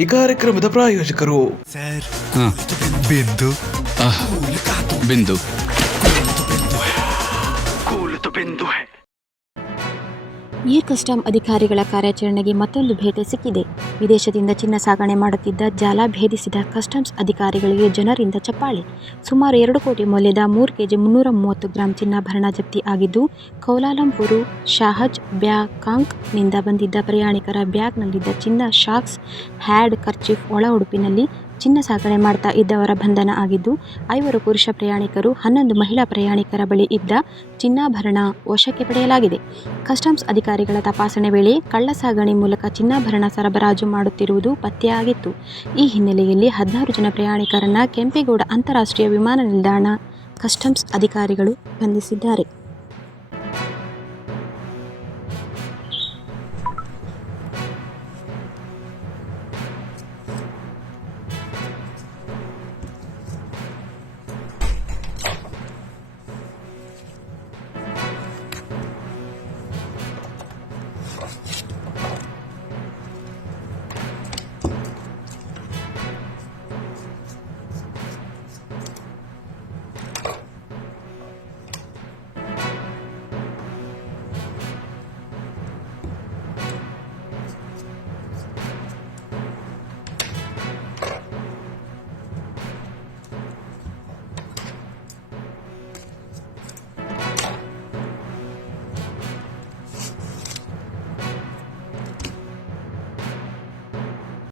ಈ ಕಾರ್ಯಕ್ರಮದ ಪ್ರಾಯೋಜಕರು ಬಿಂದು ಬಿಂದು ಏರ್ ಕಸ್ಟಮ್ ಅಧಿಕಾರಿಗಳ ಕಾರ್ಯಾಚರಣೆಗೆ ಮತ್ತೊಂದು ಭೇಟಿ ಸಿಕ್ಕಿದೆ. ವಿದೇಶದಿಂದ ಚಿನ್ನ ಸಾಗಣೆ ಮಾಡುತ್ತಿದ್ದ ಜಾಲ ಭೇದಿಸಿದ ಕಸ್ಟಮ್ಸ್ ಅಧಿಕಾರಿಗಳಿಗೆ ಜನರಿಂದ ಚಪ್ಪಾಳೆ. ಸುಮಾರು 2 ಕೋಟಿ ಮೌಲ್ಯದ 3 ಕೆಜಿ 330 ಗ್ರಾಂ ಚಿನ್ನಾಭರಣ ಜಪ್ತಿ ಆಗಿದ್ದು, ಕೌಲಾಲಂಪುರ ಶಾಹಜ್ ಬ್ಯಾಂಕಾಕ್ನಿಂದ ಬಂದಿದ್ದ ಪ್ರಯಾಣಿಕರ ಬ್ಯಾಗ್ನಲ್ಲಿದ್ದ ಚಿನ್ನ, ಶಾಕ್ಸ್, ಹ್ಯಾಡ್, ಕರ್ಚೀಫ್, ಒಳ ಉಡುಪಿನಲ್ಲಿ ಚಿನ್ನ ಸಾಗಣೆ ಮಾಡ್ತಾ ಇದ್ದವರ ಬಂಧನ ಆಗಿದ್ದು, 5 ಪುರುಷ ಪ್ರಯಾಣಿಕರು, 11 ಮಹಿಳಾ ಪ್ರಯಾಣಿಕರ ಬಳಿ ಇದ್ದ ಚಿನ್ನಾಭರಣ ವಶಕ್ಕೆ ಪಡೆಯಲಾಗಿದೆ. ಕಸ್ಟಮ್ಸ್ ಅಧಿಕಾರಿಗಳ ತಪಾಸಣೆ ವೇಳೆ ಕಳ್ಳ ಸಾಗಣೆ ಮೂಲಕ ಚಿನ್ನಾಭರಣ ಸರಬರಾಜು ಮಾಡುತ್ತಿರುವುದು ಪತ್ತೆಯಾಗಿತ್ತು. ಈ ಹಿನ್ನೆಲೆಯಲ್ಲಿ 16 ಜನ ಪ್ರಯಾಣಿಕರನ್ನ ಕೆಂಪೇಗೌಡ ಅಂತಾರಾಷ್ಟ್ರೀಯ ವಿಮಾನ ನಿಲ್ದಾಣ ಕಸ್ಟಮ್ಸ್ ಅಧಿಕಾರಿಗಳು ಬಂಧಿಸಿದ್ದಾರೆ.